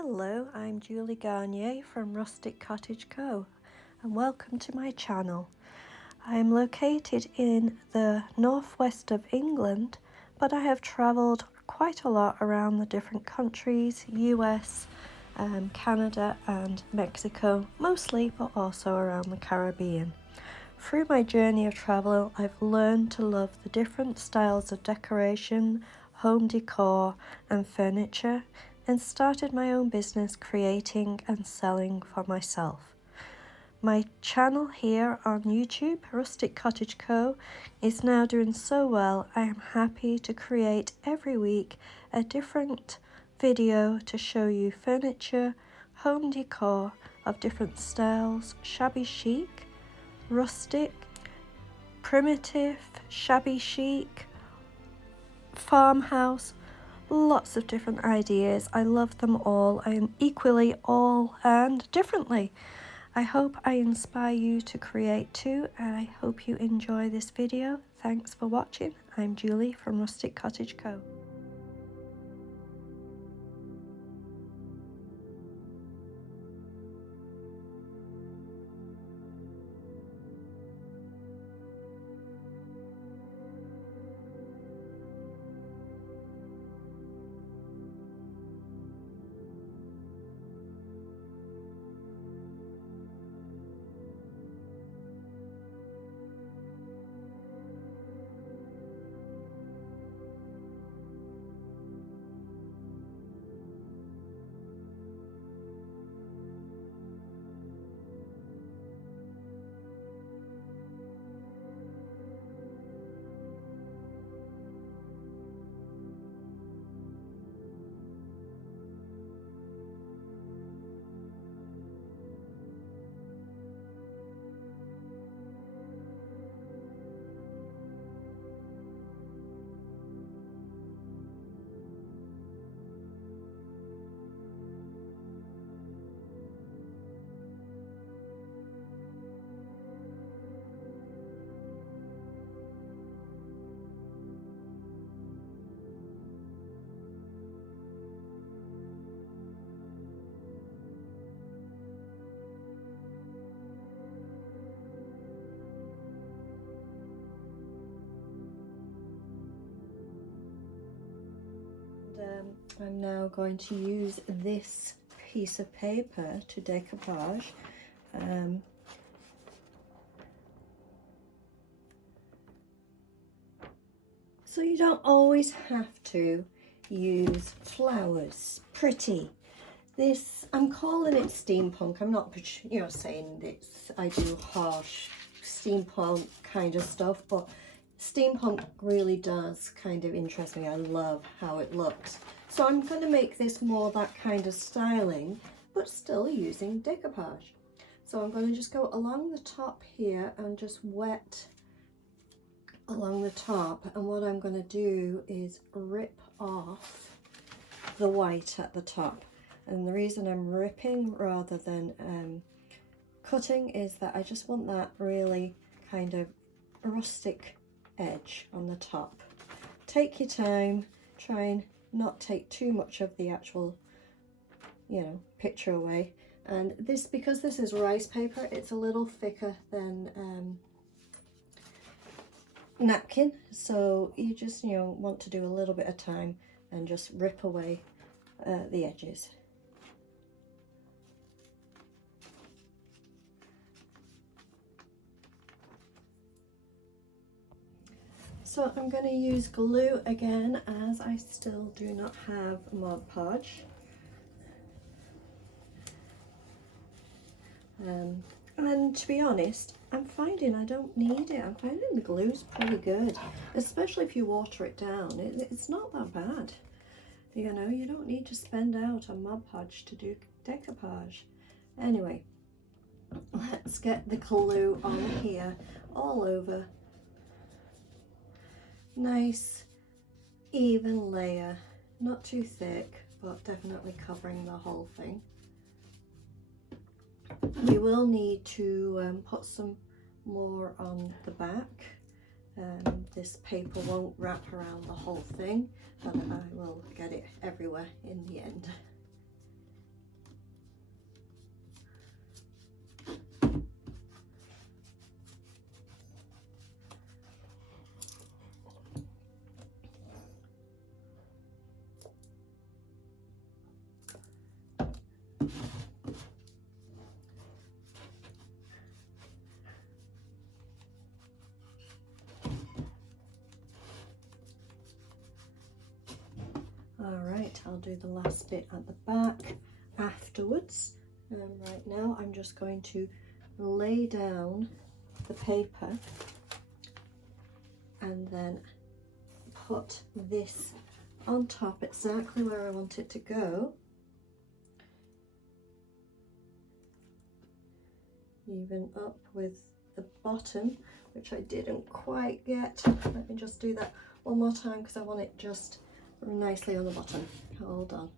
Hello, I'm Julie Garnier from Rustic Cottage Co. and welcome to my channel. I'm located in the northwest of England, but I have travelled quite a lot around the different countries, US, Canada and Mexico mostly, but also around the Caribbean. Through my journey of travel, I've learned to love the different styles of decoration, home decor and furniture, and started my own business creating and selling for myself. My channel here on YouTube, Rustic Cottage Co, is now doing so well. I am happy to create every week a different video to show you furniture, home decor of different styles, shabby chic, rustic, primitive, shabby chic, farmhouse, lots of different ideas. I love them all. I am equally all and differently. I hope I inspire you to create too, and I hope you enjoy this video. Thanks for watching. I'm Julie from Rustic Cottage Co. I'm now going to use this piece of paper to decoupage. So you don't always have to use flowers. Pretty. This, I'm calling it steampunk. I'm not, saying this. I do harsh steampunk kind of stuff, but steampunk really does kind of interest me. I love how it looks. So I'm going to make this more that kind of styling, but still using decoupage. So I'm going to just go along the top here and just wet along the top. And what I'm going to do is rip off the white at the top. And the reason I'm ripping rather than cutting is that I just want that really kind of rustic edge on the top. Take your time, try and not take too much of the actual, picture away. And this, because this is rice paper, it's a little thicker than napkin, so you just want to do a little bit of time and just rip away the edges. So I'm going to use glue again, as I still do not have Mod Podge. And to be honest, I'm finding I don't need it. I'm finding the glue's pretty good, especially if you water it down. It's not that bad. You don't need to spend out on Mod Podge to do decoupage. Anyway, let's get the glue on here all over. Nice even layer, not too thick, but definitely covering the whole thing. You will need to put some more on the back. This paper won't wrap around the whole thing, but I will get it everywhere in the end. Alright, I'll do the last bit at the back afterwards. Right now I'm just going to lay down the paper and then put this on top exactly where I want it to go. Even up with the bottom, which I didn't quite get. Let me just do that one more time because I want it just nicely on the bottom. Hold on.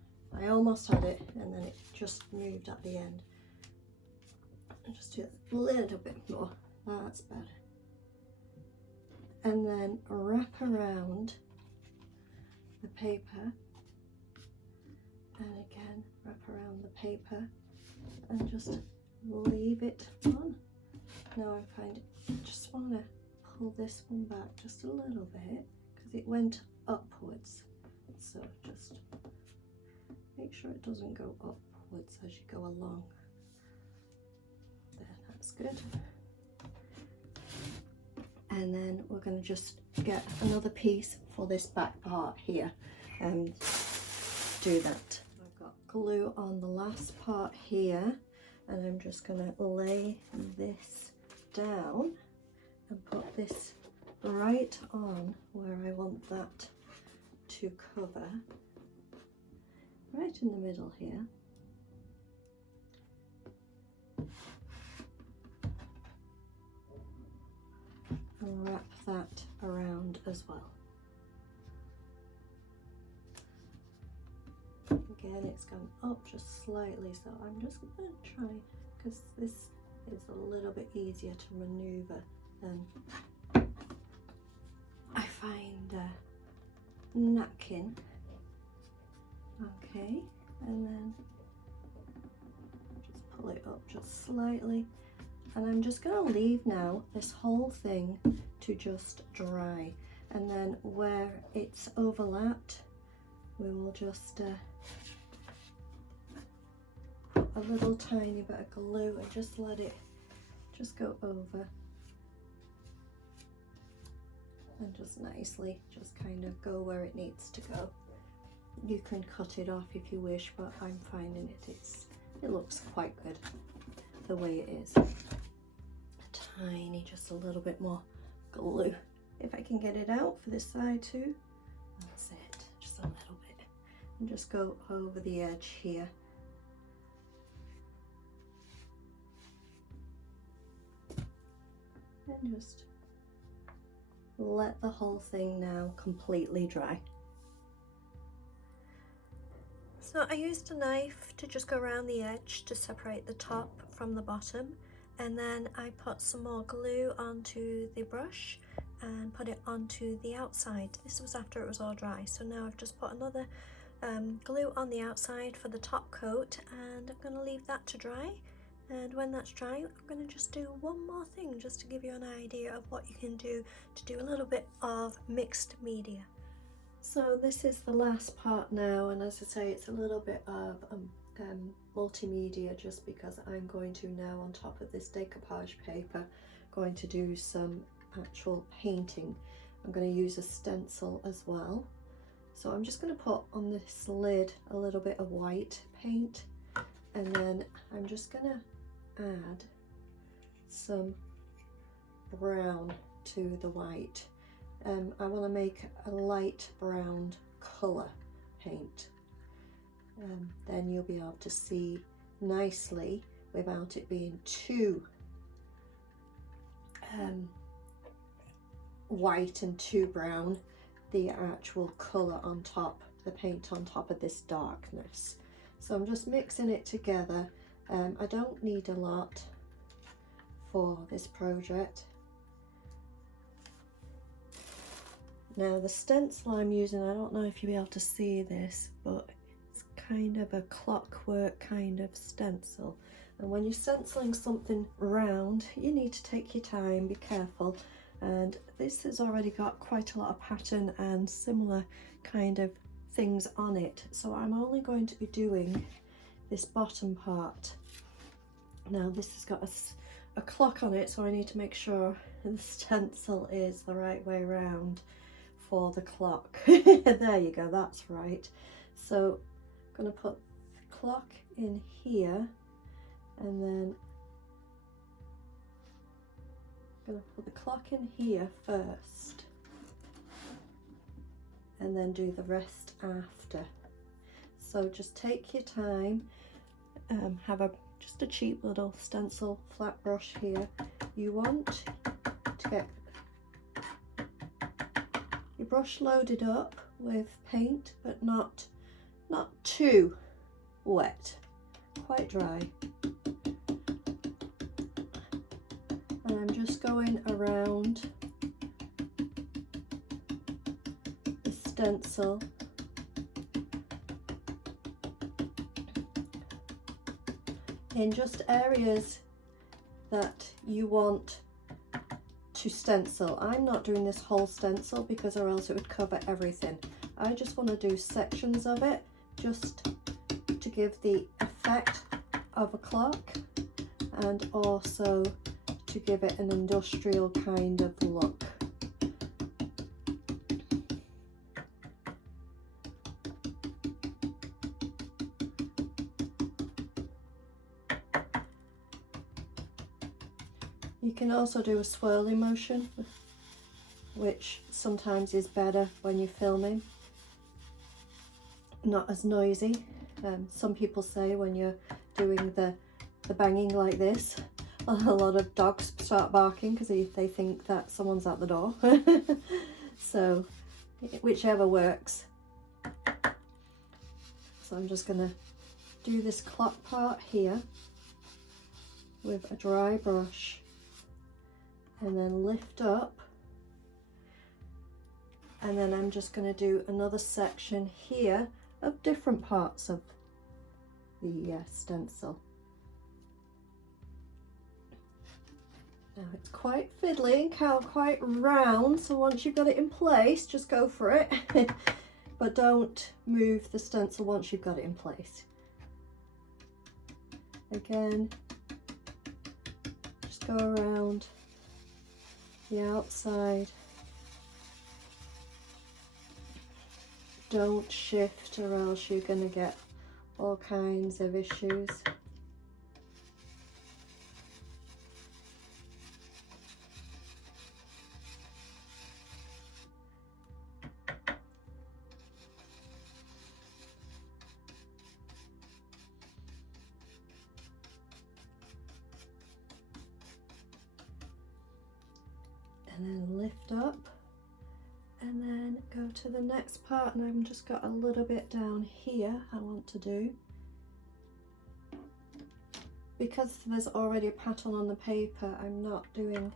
I almost had it and then it just moved at the end. I'll just do a little bit more. That's better. And then wrap around the paper. And again, wrap around the paper and just leave it on. Now I find I just want to pull this one back just a little bit because it went upwards. So just make sure it doesn't go upwards as you go along. There, that's good. And then we're going to just get another piece for this back part here and do that. I've got glue on the last part here and I'm just going to lay this down and put this right on where I want that to cover, right in the middle here. And wrap that around as well. Again, it's gone up just slightly, so I'm just going to try, because this is a little bit easier to maneuver than I find napkin. Okay, and then just pull it up just slightly. And I'm just going to leave now this whole thing to just dry, and then where it's overlapped we will just put a little tiny bit of glue and just let it just go over and just nicely just kind of go where it needs to go. You can cut it off if you wish, but I'm finding it looks quite good the way it is. Tiny, just a little bit more glue. If I can get it out for this side too. That's it, just a little bit. And just go over the edge here. And just let the whole thing now completely dry. So I used a knife to just go around the edge to separate the top from the bottom, and then I put some more glue onto the brush and put it onto the outside. This was after it was all dry, so now I've just put another glue on the outside for the top coat, and I'm going to leave that to dry. And when that's dry, I'm going to just do one more thing just to give you an idea of what you can do to do a little bit of mixed media. So this is the last part now, and as I say, it's a little bit of multimedia, just because I'm going to now, on top of this decoupage paper, going to do some actual painting. I'm going to use a stencil as well. So I'm just going to put on this lid a little bit of white paint, and then I'm just going to add some brown to the white. I want to make a light brown colour paint. Then you'll be able to see nicely without it being too white and too brown, the actual colour on top, the paint on top of this darkness. So I'm just mixing it together. I don't need a lot for this project. Now the stencil I'm using, I don't know if you'll be able to see this, but it's kind of a clockwork kind of stencil. And when you're stenciling something round, you need to take your time, be careful. And this has already got quite a lot of pattern and similar kind of things on it. So I'm only going to be doing this bottom part. Now this has got a clock on it, so I need to make sure the stencil is the right way round for the clock. There you go, that's right. So I'm going to put the clock in here, and then I'm going to put the clock in here first, and then do the rest after. So just take your time, have just a cheap little stencil flat brush here. You want to get your brush loaded up with paint, but not too wet, quite dry. And I'm just going around the stencil in just areas that you want to stencil. I'm not doing this whole stencil because or else it would cover everything. I just want to do sections of it just to give the effect of a clock and also to give it an industrial kind of look. You can also do a swirling motion, which sometimes is better when you're filming, not as noisy. Some people say when you're doing the banging like this, a lot of dogs start barking because they think that someone's at the door. So whichever works. So I'm just going to do this clock part here with a dry brush, and then lift up, and then I'm just going to do another section here of different parts of the stencil. Now it's quite fiddly and quite round, so once you've got it in place, just go for it. But don't move the stencil once you've got it in place. Again, just go around the outside. Don't shift or else you're going to get all kinds of issues. And then lift up, and then go to the next part, and I've just got a little bit down here I want to do. Because there's already a pattern on the paper, I'm not doing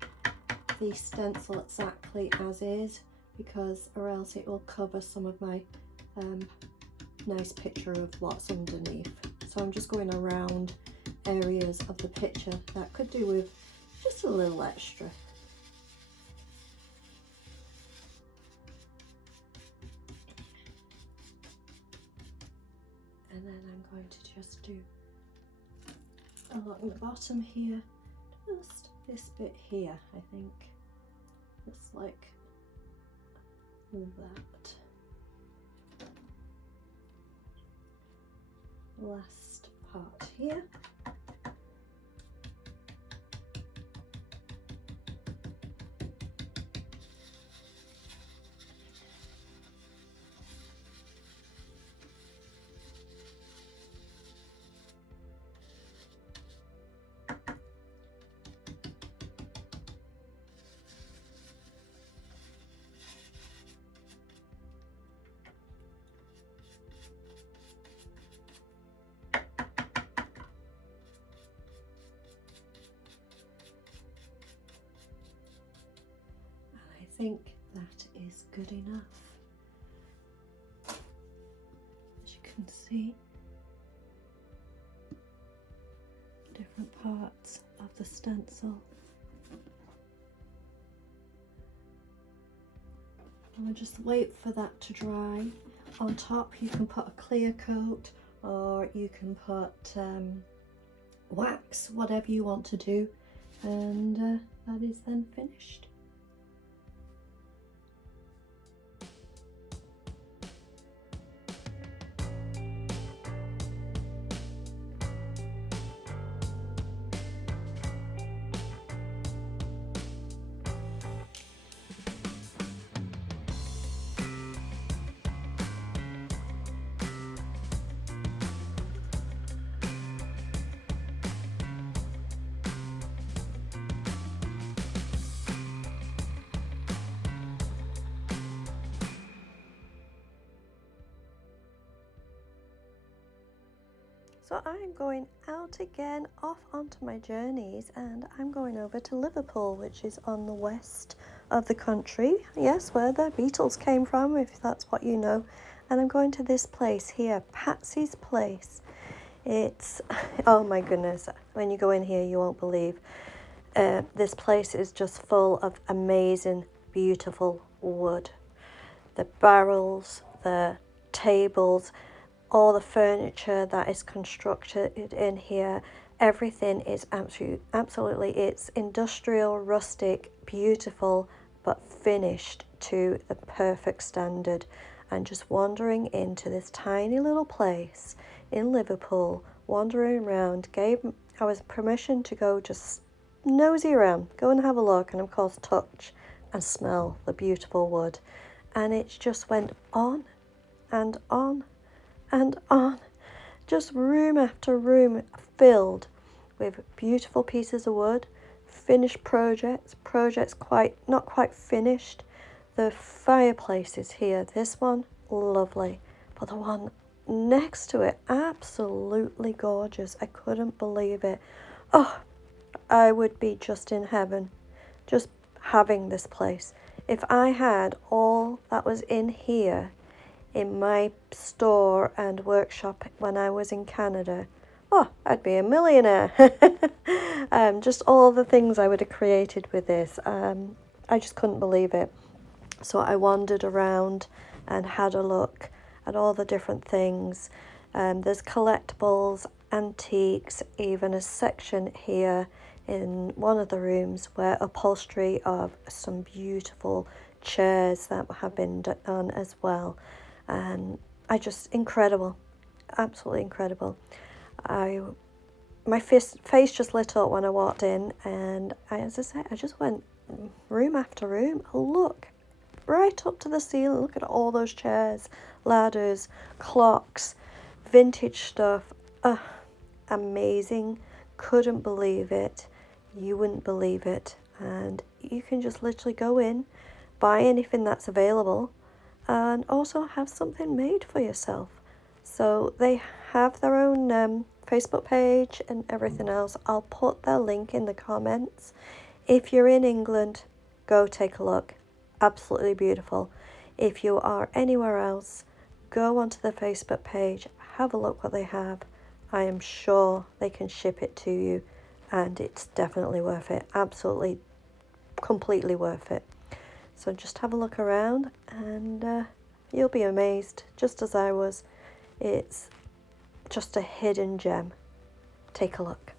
the stencil exactly as is, because or else it will cover some of my nice picture of what's underneath. So I'm just going around areas of the picture that could do with just a little extra. And then I'm going to just do along the bottom here, just this bit here, I think, just like that. Last part here. I think that is good enough. As you can see, different parts of the stencil. And we'll just wait for that to dry. On top you can put a clear coat, or you can put wax, whatever you want to do, and that is then finished. So I'm going out again, off onto my journeys, and I'm going over to Liverpool, which is on the west of the country. Yes, where the Beatles came from, if that's what you know. And I'm going to this place here, Patsys Place. It's, oh my goodness, when you go in here you won't believe. This place is just full of amazing, beautiful wood. The barrels, the tables, all the furniture that is constructed in here, everything is absolutely, it's industrial, rustic, beautiful, but finished to the perfect standard. And just wandering into this tiny little place in Liverpool, wandering around, I was permission to go just nosy around, go and have a look, and of course touch and smell the beautiful wood. And it just went on and on and on, just room after room filled with beautiful pieces of wood, finished projects not quite finished. The fireplaces here, this one lovely, but the one next to it absolutely gorgeous. I couldn't believe it. Oh, I would be just in heaven just having this place. If I had all that was in here in my store and workshop when I was in Canada, oh, I'd be a millionaire. Just all the things I would have created with this. I just couldn't believe it. So I wandered around and had a look at all the different things. There's collectibles, antiques, even a section here in one of the rooms where upholstery of some beautiful chairs that have been done as well. And incredible, absolutely incredible. My face just lit up when I walked in, and as I said, I just went room after room. Look right up to the ceiling. Look at all those chairs, ladders, clocks, vintage stuff. Amazing. Couldn't believe it. You wouldn't believe it. And you can just literally go in, buy anything that's available, and also have something made for yourself. So they have their own Facebook page and everything else. I'll put their link in the comments. If you're in England, go take a look. Absolutely beautiful. If you are anywhere else, go onto the Facebook page, have a look what they have. I am sure they can ship it to you, and it's definitely worth it. Absolutely, completely worth it. So just have a look around, and you'll be amazed, just as I was. It's just a hidden gem. Take a look.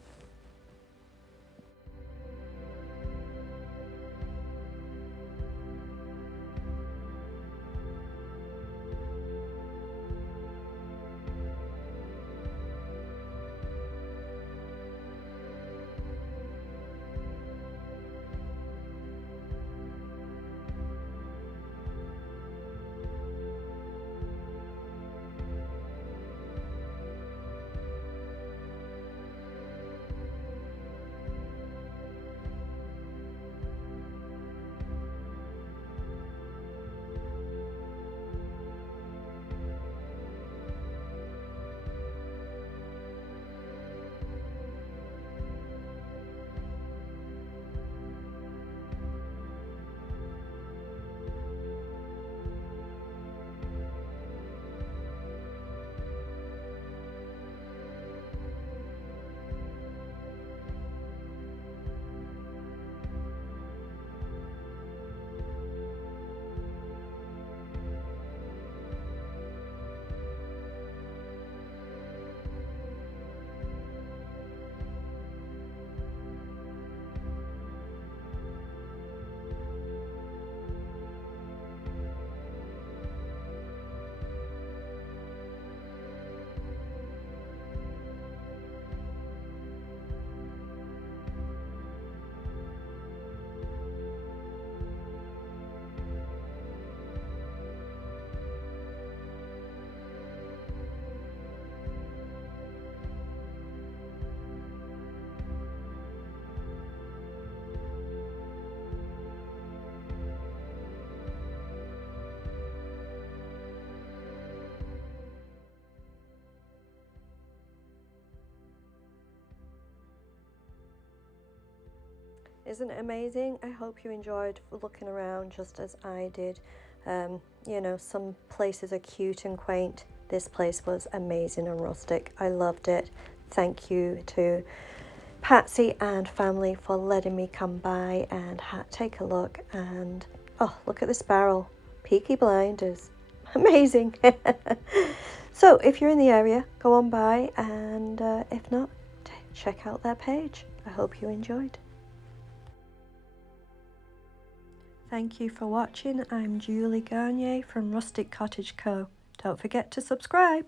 Isn't it amazing? I hope you enjoyed looking around just as I did. You know, some places are cute and quaint. This place was amazing and rustic. I loved it. Thank you to Patsy and family for letting me come by and take a look. And oh, look at this barrel. Peaky Blinders. Amazing. So if you're in the area, go on by, and if not, check out their page. I hope you enjoyed. Thank you for watching. I'm Julie Garnier from Rustic Cottage Co. Don't forget to subscribe.